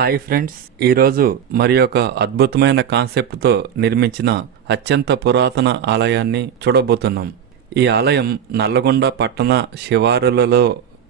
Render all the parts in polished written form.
Hi friends, ఈరోజు మరి ఒక అద్భుతమైన కాన్సెప్ట్తో నిర్మించిన అత్యంత పురాతన ఆలయాన్ని చూడబోతున్నాం. ఈ ఆలయం నల్లగొండ పట్టణ శివారులలో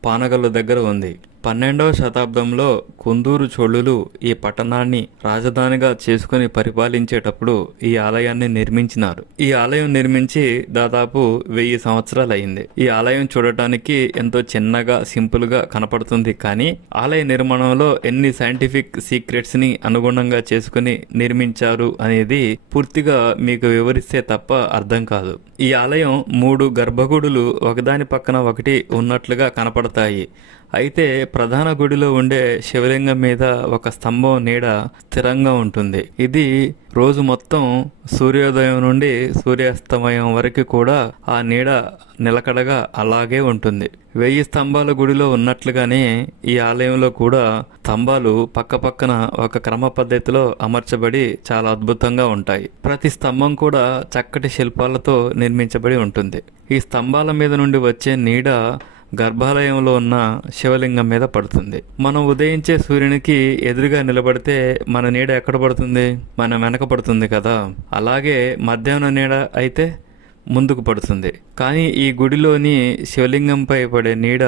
పానగల్లు దగ్గర ఉంది. 12వ శతాబ్దంలో కుందూరు చోళులు ఈ పట్టణాన్ని రాజధానిగా చేసుకుని పరిపాలించేటప్పుడు ఈ ఆలయాన్ని నిర్మించినారు. ఈ ఆలయం నిర్మించి దాదాపు 1000 సంవత్సరాలు అయింది. ఈ ఆలయం చూడటానికి ఎంతో చిన్నగా సింపుల్ గా కనపడుతుంది, కానీ ఆలయ నిర్మాణంలో ఎన్ని సైంటిఫిక్ సీక్రెట్స్ ని అనుగుణంగా చేసుకుని నిర్మించారు అనేది పూర్తిగా మీకు వివరిస్తే తప్ప అర్థం కాదు. ఈ ఆలయం 3 గర్భగుడులు ఒకదాని పక్కన ఒకటి ఉన్నట్లుగా కనపడతాయి. అయితే ప్రధాన గుడిలో ఉండే శివలింగం మీద ఒక స్తంభం నీడ స్థిరంగా ఉంటుంది. ఇది రోజు మొత్తం సూర్యోదయం నుండి సూర్యాస్తమయం వరకు కూడా ఆ నీడ నిలకడగా అలాగే ఉంటుంది. 1000 స్తంభాల గుడిలో ఉన్నట్లుగానే ఈ ఆలయంలో కూడా స్తంభాలు పక్కపక్కన ఒక క్రమ పద్ధతిలో అమర్చబడి చాలా అద్భుతంగా ఉంటాయి. ప్రతి స్తంభం కూడా చక్కటి శిల్పాలతో నిర్మించబడి ఉంటుంది. ఈ స్తంభాల మీద నుండి వచ్చే నీడ గర్భాలయంలో ఉన్న శివలింగం మీద పడుతుంది. మనం ఉదయించే సూర్యునికి ఎదురుగా నిలబడితే మన నీడ ఎక్కడ పడుతుంది? మన వెనక పడుతుంది కదా. అలాగే మధ్యాహ్నం నీడ అయితే ముందుకు పడుతుంది. కానీ ఈ గుడిలోని శివలింగంపై పడే నీడ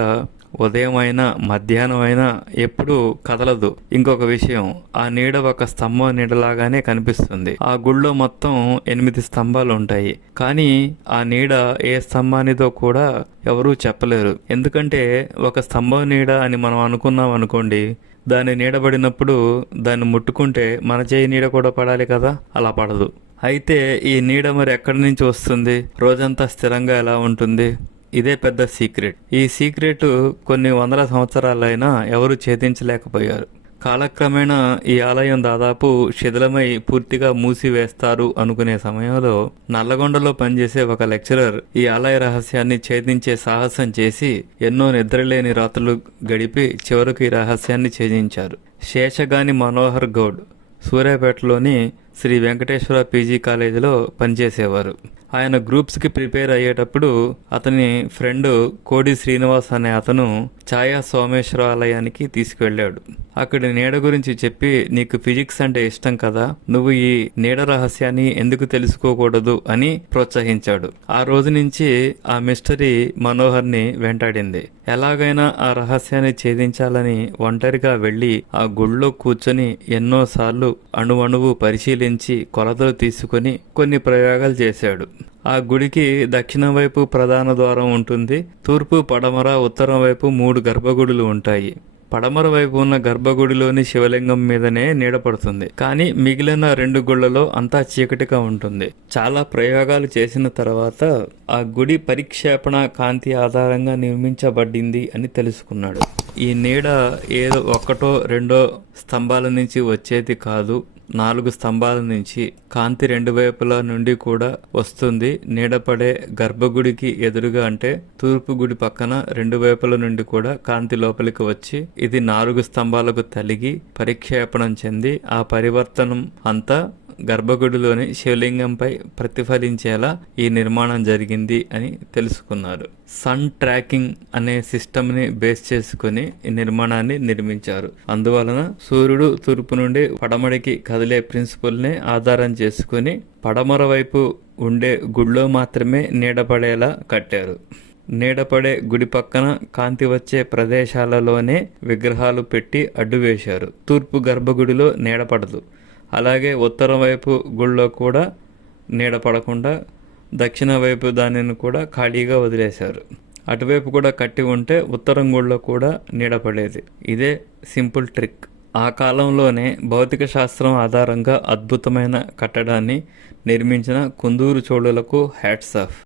ఉదయం అయినా మధ్యాహ్నం అయినా ఎప్పుడూ కదలదు. ఇంకొక విషయం, ఆ నీడ ఒక స్తంభం నీడలాగానే కనిపిస్తుంది. ఆ గుడిలో మొత్తం 8 స్తంభాలు ఉంటాయి, కానీ ఆ నీడ ఏ స్తంభానిదో కూడా ఎవరూ చెప్పలేరు. ఎందుకంటే ఒక స్తంభం నీడ అని మనం అనుకున్నాం అనుకోండి, దాని నీడబడినప్పుడు దాన్ని ముట్టుకుంటే మన చేయి నీడ కూడా పడాలి కదా, అలా పడదు. అయితే ఈ నీడ మరి ఎక్కడి నుంచి వస్తుంది? రోజంతా స్థిరంగా ఎలా ఉంటుంది? ఇదే పెద్ద సీక్రెట్. ఈ సీక్రెట్ కొన్ని వందల సంవత్సరాలైనా ఎవరు ఛేదించలేకపోయారు. కాలక్రమేణా ఈ ఆలయం దాదాపు శిథిలమై పూర్తిగా మూసివేస్తారు అనుకునే సమయంలో నల్లగొండలో పనిచేసే ఒక లెక్చరర్ ఈ ఆలయ రహస్యాన్ని ఛేదించే సాహసం చేసి ఎన్నో నిద్రలేని రాత్రులు గడిపి చివరకు ఈ రహస్యాన్ని ఛేదించారు. శేషగాని మనోహర్ గౌడ్ సూర్యాపేటలోని శ్రీ వెంకటేశ్వర పీజీ కాలేజీలో పనిచేసేవారు. ఆయన గ్రూప్స్కి ప్రిపేర్ అయ్యేటప్పుడు అతని ఫ్రెండ్ కోడి శ్రీనివాస్ అనే అతను ఛాయా సోమేశ్వర ఆలయానికి తీసుకువెళ్ళాడు. అక్కడి నీడ గురించి చెప్పి, నీకు ఫిజిక్స్ అంటే ఇష్టం కదా, నువ్వు ఈ నీడ రహస్యాన్ని ఎందుకు తెలుసుకోకూడదు అని ప్రోత్సహించాడు. ఆ రోజు నుంచి ఆ మిస్టరీ మనోహర్ని వెంటాడింది. ఎలాగైనా ఆ రహస్యాన్ని ఛేదించాలని ఒంటరిగా వెళ్లి ఆ గుళ్ళో కూర్చొని ఎన్నోసార్లు అణువణువు పరిశీలించి కొలతలు తీసుకుని కొన్ని ప్రయోగాలు చేశాడు. ఆ గుడికి దక్షిణం వైపు ప్రధాన ద్వారం ఉంటుంది. తూర్పు, పడమర, ఉత్తరం వైపు 3 గర్భగుడులు ఉంటాయి. పడమర వైపు ఉన్న గర్భగుడిలోని శివలింగం మీదనే నీడ పడుతుంది, కానీ మిగిలిన 2 గుళ్లలో అంతా చీకటిగా ఉంటుంది. చాలా ప్రయోగాలు చేసిన తర్వాత ఆ గుడి పరిక్షేపణ కాంతి ఆధారంగా నిర్మించబడింది అని తెలుసుకున్నాడు. ఈ నీడ ఏదో 1, 2 స్తంభాల నుంచి వచ్చేది కాదు, 4 స్తంభాల నుంచి కాంతి 2 వైపుల నుండి కూడా వస్తుంది. నీడపడే గర్భగుడికి ఎదురుగా అంటే తూర్పు గుడి పక్కన 2 వైపుల నుండి కూడా కాంతి లోపలికి వచ్చి ఇది 4 స్తంభాలకు తలిగి పరిక్షేపణం చెంది ఆ పరివర్తనం అంతా గర్భగుడిలోని శివలింగంపై ప్రతిఫలించేలా ఈ నిర్మాణం జరిగింది అని తెలుసుకున్నారు. సన్ ట్రాకింగ్ అనే సిస్టమ్ని బేస్ చేసుకుని ఈ నిర్మాణాన్ని నిర్మించారు. అందువలన సూర్యుడు తూర్పు నుండి పడమడికి కదిలే ప్రిన్సిపల్ని ఆధారం చేసుకుని పడమర వైపు ఉండే గుడిలో మాత్రమే నీడపడేలా కట్టారు. నీడపడే గుడి పక్కన కాంతి వచ్చే ప్రదేశాలలోనే విగ్రహాలు పెట్టి అడ్డు వేశారు. తూర్పు గర్భగుడిలో నీడపడదు. అలాగే ఉత్తరం వైపు గుళ్ళో కూడా నీడ పడకుండా దక్షిణ వైపు దానిని కూడా ఖాళీగా వదిలేశారు. అటువైపు కూడా కట్టి ఉంటే ఉత్తరం గుళ్ళో కూడా నీడ పడేది. ఇదే సింపుల్ ట్రిక్. ఆ కాలంలోనే భౌతిక శాస్త్రం ఆధారంగా అద్భుతమైన కట్టడాన్ని నిర్మించిన కుందూరు చోళులకు హ్యాట్స్ ఆఫ్.